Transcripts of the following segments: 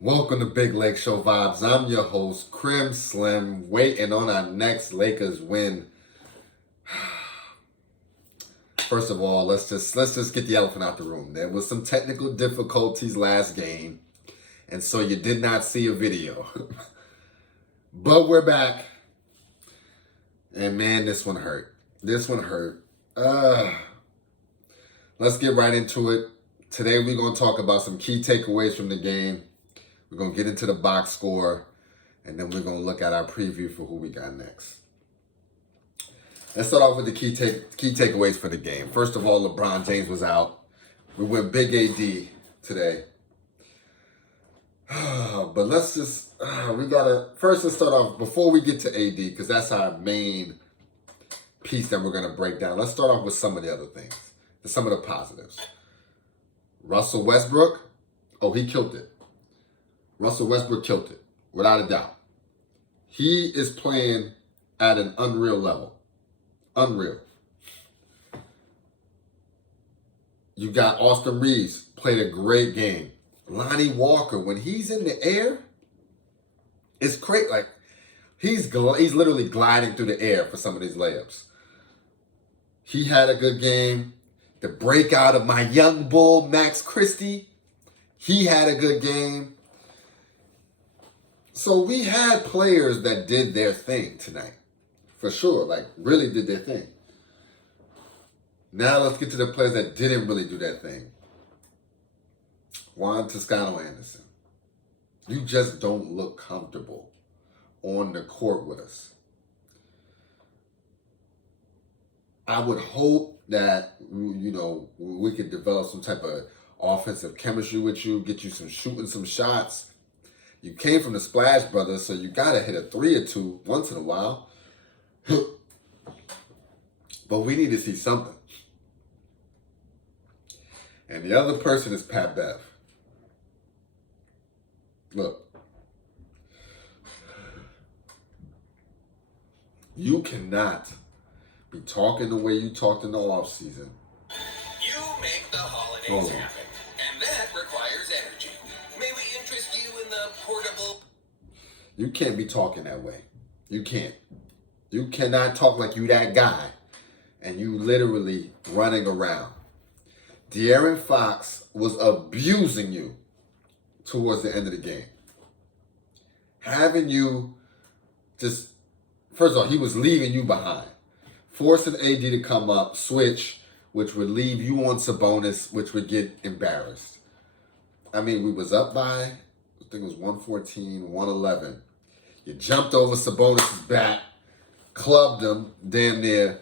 Welcome to Big Lake Show Vibes. I'm your host, Crim Slim, waiting on our next Lakers win. First of all, let's just get the elephant out the room. There was some technical difficulties last game, and so you did not see a video. But we're back. And man, this one hurt. This one hurt. Let's get right into it. Today we're going to talk about some key takeaways from the game. We're going to get into the box score, and then we're going to look at our preview for who we got next. Let's start off with the key takeaways for the game. First of all, LeBron James was out. We went big AD today. But let's start off, before we get to AD, because that's our main piece that we're going to break down. Let's start off with some of the other things, some of the positives. Russell Westbrook, he killed it. Russell Westbrook killed it, without a doubt. He is playing at an unreal level. Unreal. You got Austin Reeves, played a great game. Lonnie Walker, when he's in the air, it's great. Like, he's literally gliding through the air for some of these layups. He had a good game. The breakout of my young bull, Max Christie, he had a good game. So we had players that did their thing tonight, for sure, like really did their thing. Now let's get to the players that didn't really do that thing. Juan Toscano-Anderson, you just don't look comfortable on the court with us. I would hope that, we could develop some type of offensive chemistry with you, get you shooting some shots. You came from the Splash Brothers, so you got to hit a 3 or 2 once in a while. But we need to see something. And the other person is Pat Bev. Look. You cannot be talking the way you talked in the offseason. You make the holidays happen, and that requires energy. May we interest you in the portable... You can't be talking that way. You can't. You cannot talk like you that guy, and you literally running around. De'Aaron Fox was abusing you towards the end of the game. Having you just... First of all, he was leaving you behind. Forcing AD to come up, switch, which would leave you on Sabonis, which would get embarrassed. I mean, we was up by, I think it was 114, 111. You jumped over Sabonis' back, clubbed him damn near.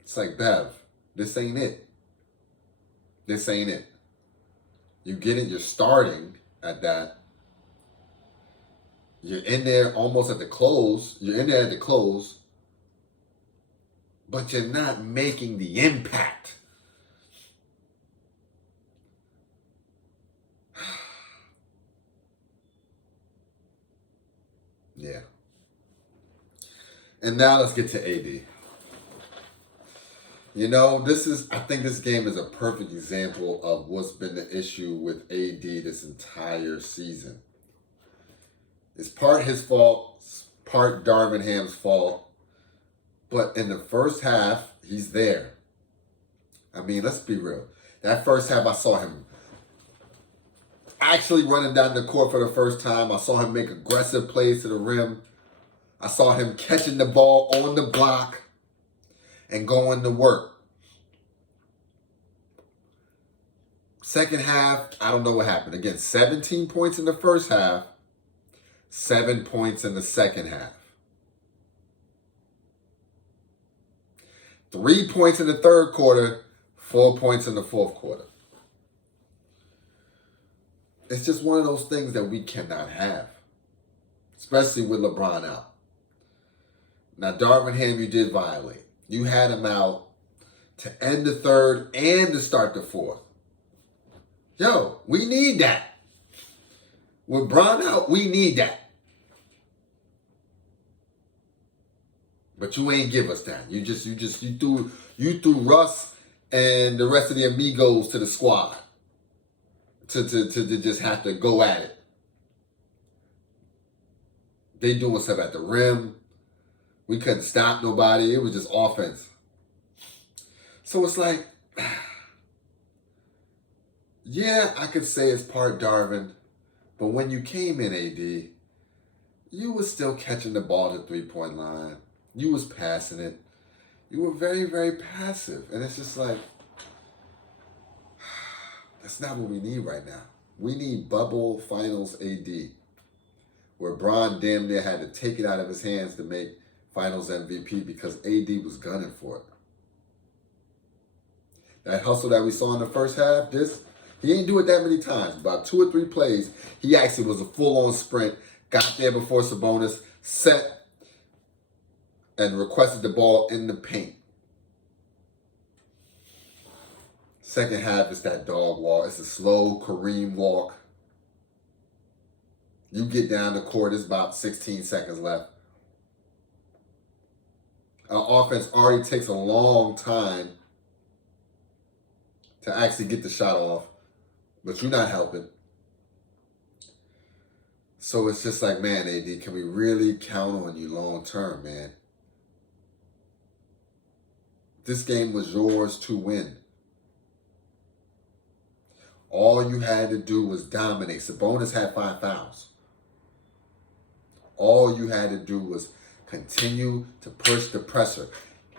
It's like, Bev, this ain't it. This ain't it. You get it, you're starting at that. You're in there almost at the close. You're in there at the close. But you're not making the impact. Yeah. And now let's get to AD. I think this game is a perfect example of what's been the issue with AD this entire season. It's part his fault, it's part Darvin Ham's fault. But in the first half, he's there. I mean, let's be real. That first half, I saw him actually running down the court for the first time. I saw him make aggressive plays to the rim. I saw him catching the ball on the block and going to work. Second half, I don't know what happened. Again, 17 points in the first half, 7 points in the second half. 3 points in the third quarter, 4 points in the fourth quarter. It's just one of those things that we cannot have, especially with LeBron out. Now, Darvin Ham, you did violate. You had him out to end the third and to start the fourth. Yo, we need that. With Bron out, we need that. But you ain't give us that. You threw Russ and the rest of the amigos to the squad to just have to go at it. They doing stuff at the rim. We couldn't stop nobody. It was just offense. So it's like, yeah, I could say it's part Darvin, but when you came in, AD, you was still catching the ball at the three-point line. You was passing it. You were very, very passive. And it's just like, that's not what we need right now. We need bubble finals AD, where Bron damn near had to take it out of his hands to make finals MVP because AD was gunning for it. That hustle that we saw in the first half, he ain't do it that many times. About 2 or 3 plays, he actually was a full-on sprint, got there before Sabonis, set, and requested the ball in the paint. Second half, it's that dog walk. It's a slow Kareem walk. You get down the court, it's about 16 seconds left. Our offense already takes a long time to actually get the shot off, but you're not helping. So it's just like, man, AD, can we really count on you long term, man? This game was yours to win. All you had to do was dominate. Sabonis had 5 fouls. All you had to do was continue to push the presser.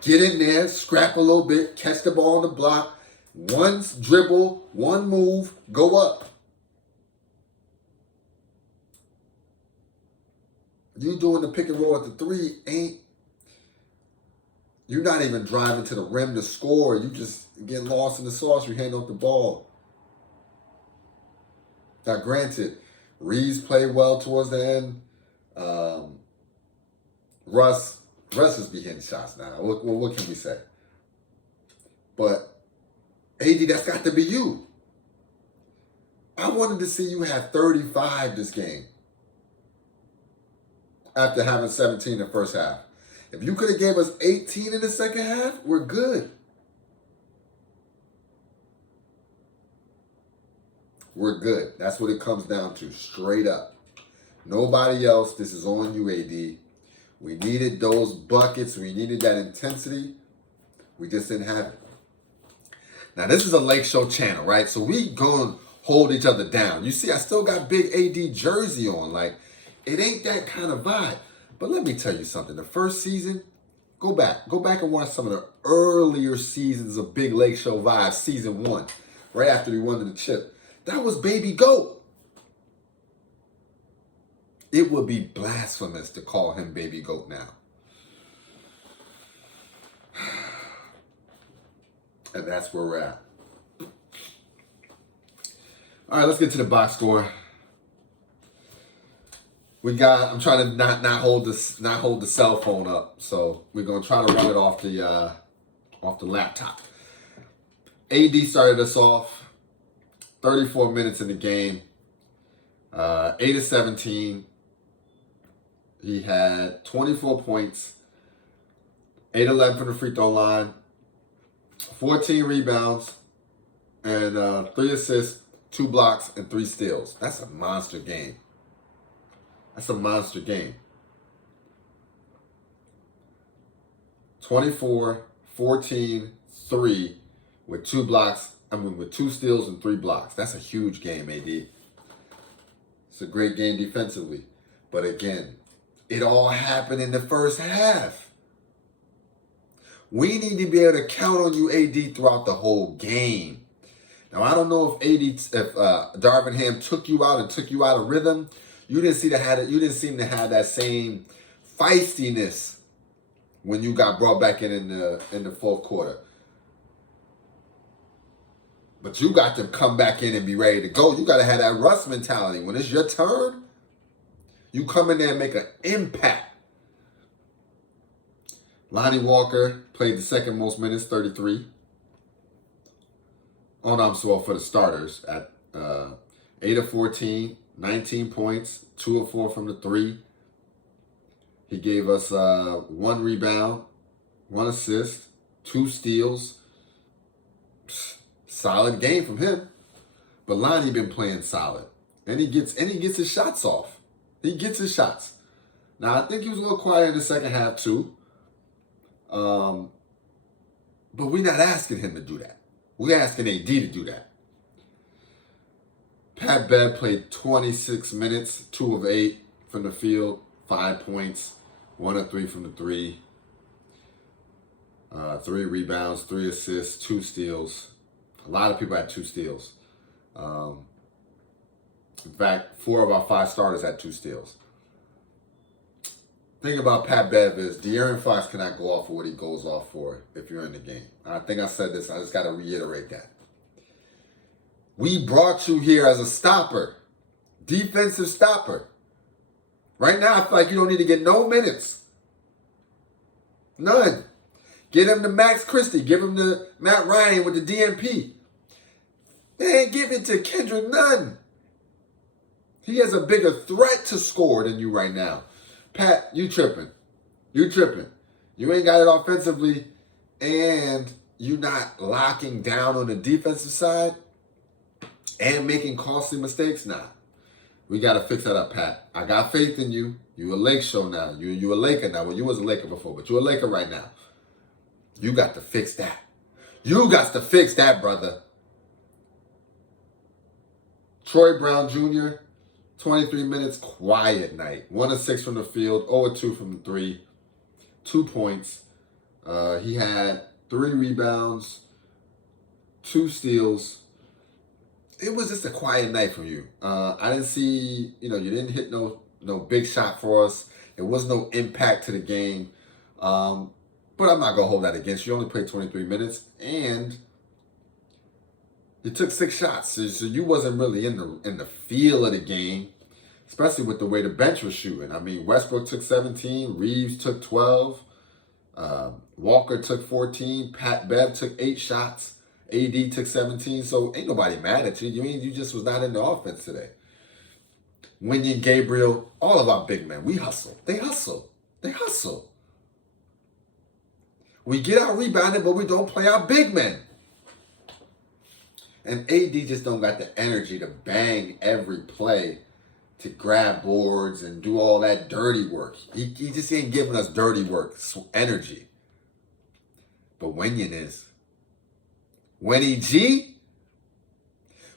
Get in there, scrap a little bit, catch the ball on the block. One dribble, one move, go up. You doing the pick and roll at the 3 you're not even driving to the rim to score. You just get lost in the sauce. You hand off the ball. Now, granted, Reeves played well towards the end. Russ is be hitting shots now. What can we say? But AD, that's got to be you. I wanted to see you have 35 this game after having 17 in the first half. If you could have gave us 18 in the second half, we're good. We're good. That's what it comes down to, straight up. Nobody else. This is on you, AD. We needed those buckets. We needed that intensity. We just didn't have it. Now, this is a LakeShow channel, right? So we going to hold each other down. You see, I still got big AD jersey on. Like, it ain't that kind of vibe. But let me tell you something. The first season, go back and watch some of the earlier seasons of Big LakeShow Vibes, season 1, right after we won the chip. That was Baby Goat. It would be blasphemous to call him Baby Goat now. And that's where we're at. All right, let's get to the box score. I'm trying to not hold the cell phone up, so we're gonna try to run it off the laptop. AD started us off. 34 minutes in the game. 8 of 17. He had 24 points. 8-11 from the free throw line. 14 rebounds. And 3 assists, 2 blocks, and 3 steals. That's a monster game. That's a monster game. 24, 14, 3 with 2 blocks. With 2 steals and 3 blocks. That's a huge game, AD. It's a great game defensively. But again, it all happened in the first half. We need to be able to count on you, AD, throughout the whole game. Now, I don't know if Darvin Ham took you out of rhythm. You didn't seem to have that same feistiness when you got brought back in the fourth quarter. But you got to come back in and be ready to go. You got to have that Russ mentality. When it's your turn, you come in there and make an impact. Lonnie Walker played the second most minutes, 33. Oh, no, for the starters at 8 of 14, 19 points, 2 of 4 from the 3. He gave us 1 rebound, 1 assist, 2 steals. Solid game from him. But Lonnie been playing solid. And he gets his shots off. He gets his shots. Now, I think he was a little quiet in the second half, too. But we're not asking him to do that. We're asking AD to do that. Pat Bev played 26 minutes, 2 of 8 from the field, 5 points, 1 of 3 from the 3. 3 rebounds, 3 assists, 2 steals. A lot of people had 2 steals. In fact, 4 of our 5 starters had 2 steals. Thing about Pat Bev is De'Aaron Fox cannot go off for what he goes off for if you're in the game. I think I said this. I just got to reiterate that. We brought you here as a stopper, defensive stopper. Right now, I feel like you don't need to get no minutes. None. Get him to Max Christie. Give him to Matt Ryan with the DNP. Man, give it to Kendrick Nunn. He has a bigger threat to score than you right now. Pat, you tripping. You tripping. You ain't got it offensively, and you not locking down on the defensive side and making costly mistakes. Nah. We got to fix that up, Pat. I got faith in you. You a LakeShow now. You a Laker now. Well, you was a Laker before, but you a Laker right now. You got to fix that. You got to fix that, brother. Troy Brown Jr., 23 minutes, quiet night. 1 of 6 from the field, 0 of 2 from the 3. 2 points. He had 3 rebounds, 2 steals. It was just a quiet night for you. I didn't see, you didn't hit no big shot for us. There was no impact to the game. But I'm not going to hold that against you. You only played 23 minutes, and you took 6 shots. So you wasn't really in the feel of the game, especially with the way the bench was shooting. I mean, Westbrook took 17, Reeves took 12, Walker took 14, Pat Bev took 8 shots, AD took 17. So ain't nobody mad at you. You just was not in the offense today. Winion, Gabriel, all of our big men, we hustle. They hustle. They hustle. We get out rebounded, but we don't play our big men. And AD just don't got the energy to bang every play, to grab boards and do all that dirty work. He just ain't giving us dirty work, energy. But Winion is. Winnie G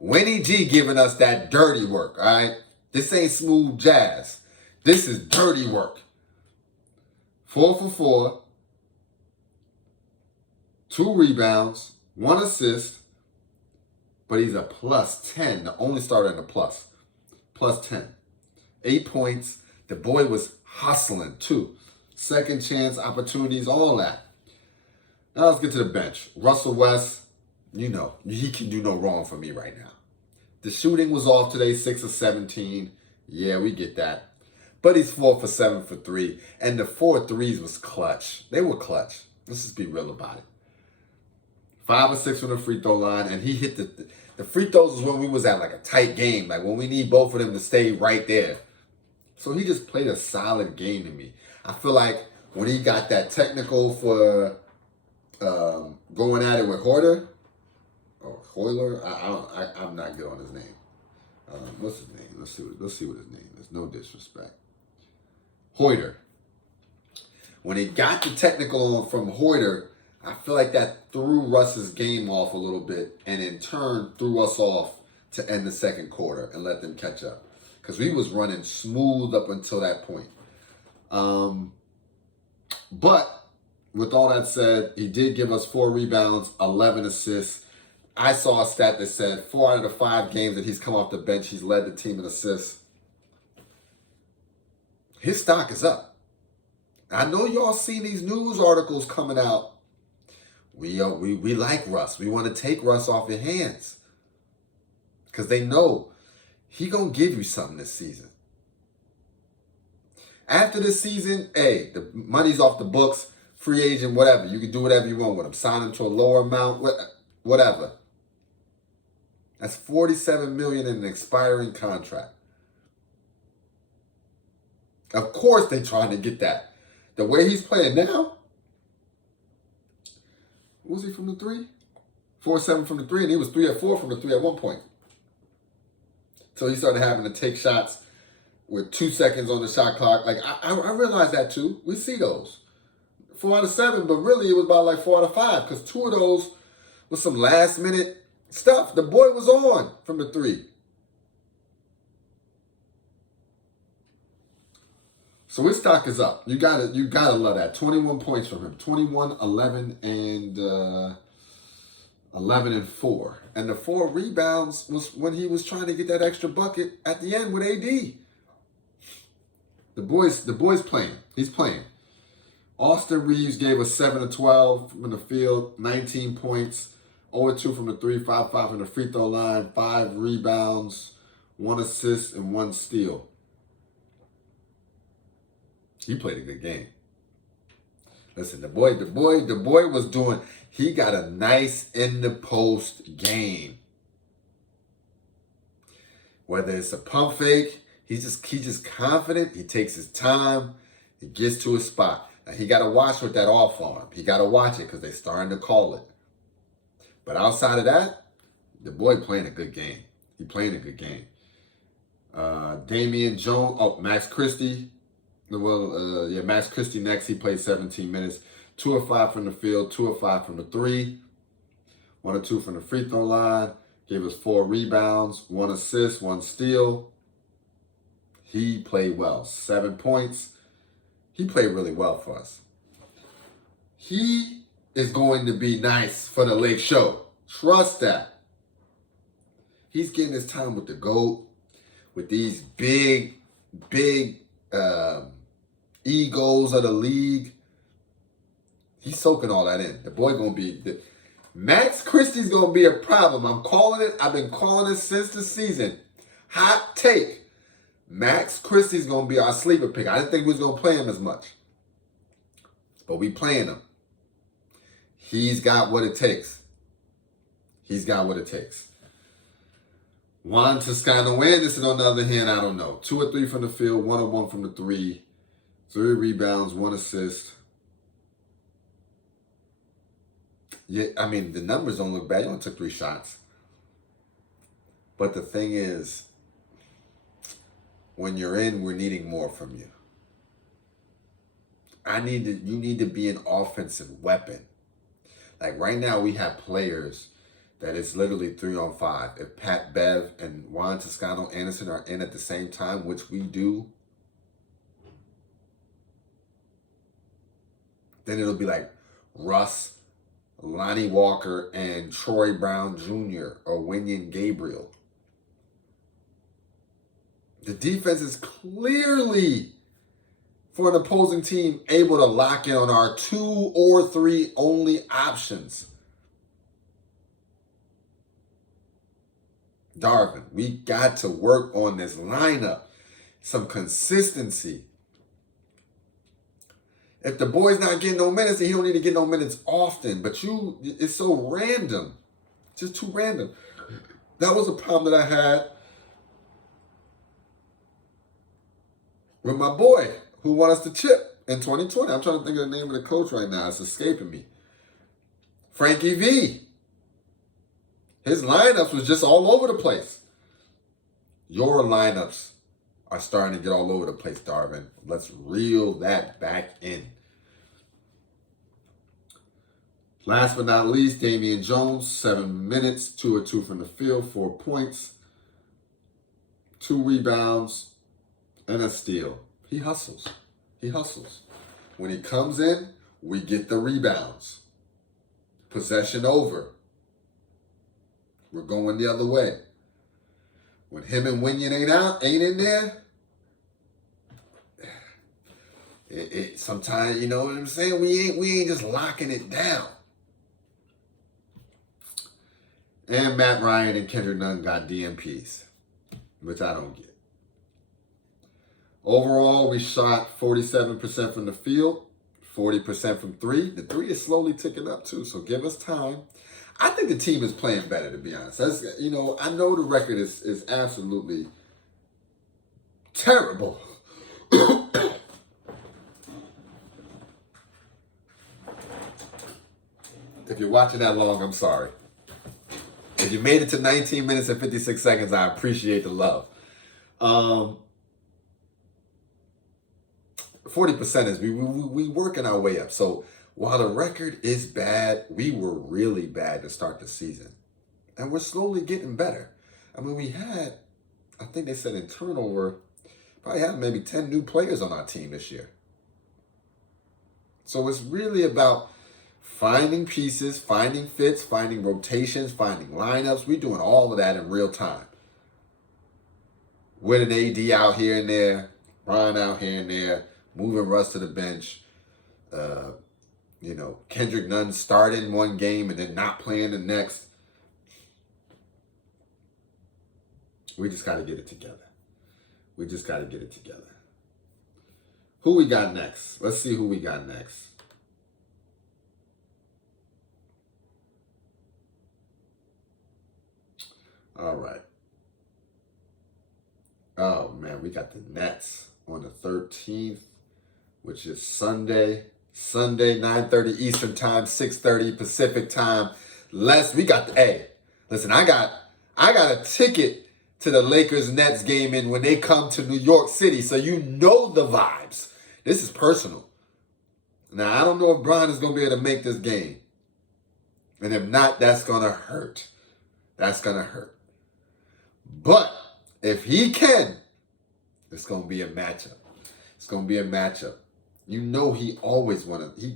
giving us that dirty work, all right? This ain't smooth jazz. This is dirty work. 4 for 4. 2 rebounds, 1 assist, but he's a plus 10, the only starter in the plus. Plus 10. 8 points. The boy was hustling too. Second chance opportunities, all that. Now let's get to the bench. Russell West, he can do no wrong for me right now. The shooting was off today, 6 of 17. Yeah, we get that. But he's 4 for 7 for 3. And the 4 threes was clutch. They were clutch. Let's just be real about it. 5 of 6 from the free throw line, and he hit the free throws was when we was at like a tight game, like when we need both of them to stay right there. So he just played a solid game to me. I feel like when he got that technical for going at it with Hoyler, I'm not good on his name. What's his name? Let's see what his name is. No disrespect. Hoyler. When he got the technical from Hoyler, I feel like that threw Russ's game off a little bit, and in turn threw us off to end the second quarter and let them catch up. Because we was running smooth up until that point. But with all that said, he did give us 4 rebounds, 11 assists. I saw a stat that said 4 out of the 5 games that he's come off the bench, he's led the team in assists. His stock is up. I know y'all seen these news articles coming out. We like Russ. We want to take Russ off your hands. Because they know he going to give you something this season. After this season, hey, the money's off the books, free agent, whatever. You can do whatever you want with him. Sign him to a lower amount, whatever. That's $47 million in an expiring contract. Of course they're trying to get that. The way he's playing now, was he from the 3? 4-7 from the 3, and he was 3 of 4 from the 3 at one point. So he started having to take shots with 2 seconds on the shot clock. Like, I realize that too. We see those. 4 out of 7, but really it was about like 4 out of 5 because 2 of those was some last minute stuff. The boy was on from the 3. So his stock is up. You gotta love that. 21 points from him. 21, 11, and 11 and 4. And the 4 rebounds was when he was trying to get that extra bucket at the end with AD. The boy's playing. He's playing. Austin Reeves gave us 7 of 12 from the field, 19 points, 0 2 from the 3, 5 from the free throw line, 5 rebounds, 1 assist, and 1 steal. He played a good game. Listen, the boy was doing. He got a nice in the post game. Whether it's a pump fake, he's just confident. He takes his time. He gets to his spot. Now, he got to watch with that off arm. He got to watch it because they're starting to call it. But outside of that, the boy playing a good game. He playing a good game. Damian Jones. Max Christie. Max Christie next. He played 17 minutes. 2 of 5 from the field. 2 of 5 from the 3. 1 of 2 from the free throw line. Gave us 4 rebounds. 1 assist. 1 steal. He played well. 7 points. He played really well for us. He is going to be nice for the LakeShow. Trust that. He's getting his time with the GOAT, with these big egos of the league. He's soaking all that in. The boy gonna be Max Christie's gonna be a problem. I'm calling it. I've been calling it since the season. Hot take. Max Christie's going to be our sleeper pick. I didn't think we was going to play him as much. But we playing him. He's got what it takes. He's got what it takes. Juan Toscano-Anderson, on the other hand, I don't know. 2 of 3 from the field, 1 of 1 from the 3. 3 rebounds, 1 assist. Yeah, I mean, the numbers don't look bad. He only took 3 shots. But the thing is, when you're in, we're needing more from you. You need to be an offensive weapon. Like right now, we have players that it's literally 3-on-5. If Pat Bev and Juan Toscano-Anderson are in at the same time, which we do, then it'll be like Russ, Lonnie Walker, and Troy Brown Jr. or Wenyen Gabriel. The defense is clearly, for an opposing team, able to lock in on our 2 or 3 only options. Darvin, we got to work on this lineup. Some consistency. If the boy's not getting no minutes, then he don't need to get no minutes often. But it's so random. Just too random. That was a problem that I had with my boy who won us the chip in 2020. I'm trying to think of the name of the coach right now. It's escaping me. Frankie V. His lineups was just all over the place. Your lineups are starting to get all over the place, Darvin. Let's reel that back in. Last but not least, Damian Jones, 7 minutes, 2 of 2 from the field, 4 points, 2 rebounds, and a steal. He hustles. He hustles. When he comes in, we get the rebounds. Possession over. We're going the other way. When him and Wenyen ain't in there, sometimes, you know what I'm saying? We ain't just locking it down. And Matt Ryan and Kendrick Nunn got DMPs, which I don't get. Overall, we shot 47% from the field, 40% from 3. The 3 is slowly ticking up too, so give us time. I think the team is playing better, to be honest. I know the record is absolutely terrible. If you're watching that long, I'm sorry. If you made it to 19 minutes and 56 seconds, I appreciate the love. 40% is we working our way up. So while the record is bad, we were really bad to start the season. And we're slowly getting better. I mean, we had, I think they said in turnover, probably had maybe 10 new players on our team this year. So it's really about finding pieces, finding fits, finding rotations, finding lineups. We're doing all of that in real time. With an AD out here and there, Brian out here and there, moving Russ to the bench. Kendrick Nunn starting one game and then not playing the next. We just got to get it together. We just got to get it together. Who we got next? Let's see who we got next. All right. Oh, man, we got the Nets on the 13th, which is Sunday. Sunday, 9:30 Eastern Time, 6:30 Pacific Time. We got listen, I got a ticket to the Lakers-Nets game in when they come to New York City, so you know the vibes. This is personal. Now, I don't know if Brian is going to be able to make this game. And if not, that's going to hurt. That's going to hurt. But if he can, it's going to be a matchup. It's going to be a matchup. You know he always want to.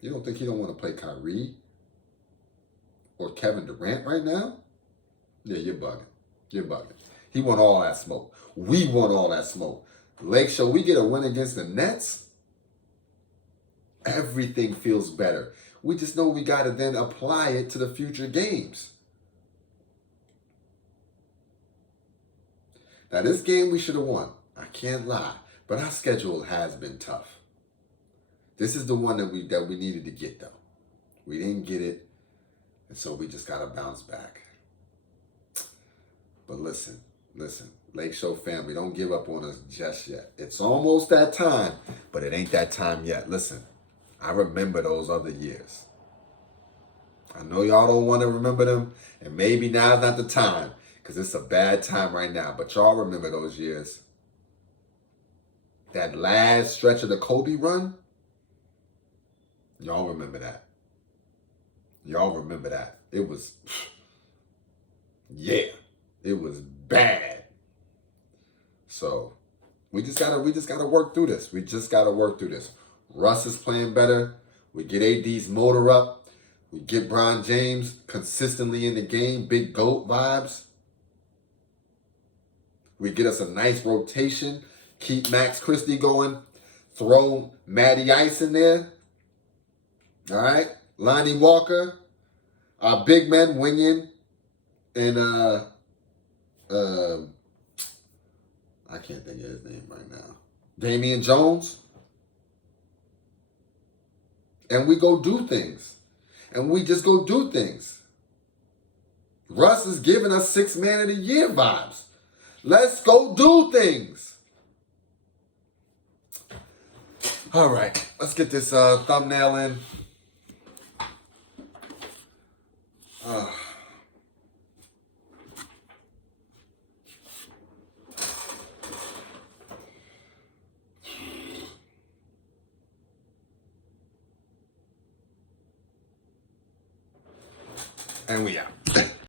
You don't think he don't want to play Kyrie or Kevin Durant right now? Yeah, you're bugging. You're bugging. He want all that smoke. We want all that smoke. LakeShow, we get a win against the Nets. Everything feels better. We just know we got to then apply it to the future games. Now, this game we should have won. I can't lie. But our schedule has been tough. This is the one that we needed to get, though. We didn't get it, and so we just got to bounce back. But listen, LakeShow family, don't give up on us just yet. It's almost that time, but it ain't that time yet. Listen, I remember those other years. I know y'all don't want to remember them, and maybe now's not the time, because it's a bad time right now, but y'all remember those years. That last stretch of the Kobe run, y'all remember that. Y'all remember that. It was, it was bad. So we just gotta work through this. We just gotta work through this. Russ is playing better. We get AD's motor up. We get Bron James consistently in the game. Big GOAT vibes. We get us a nice rotation. Keep Max Christie going. Throw Matty Ice in there. All right. Lonnie Walker. Our big men, Wingin. And I can't think of his name right now. Damian Jones. And we go do things. And we just go do things. Russ is giving us 6 Man of the Year vibes. Let's go do things. All right, let's get this thumbnail in. And we out.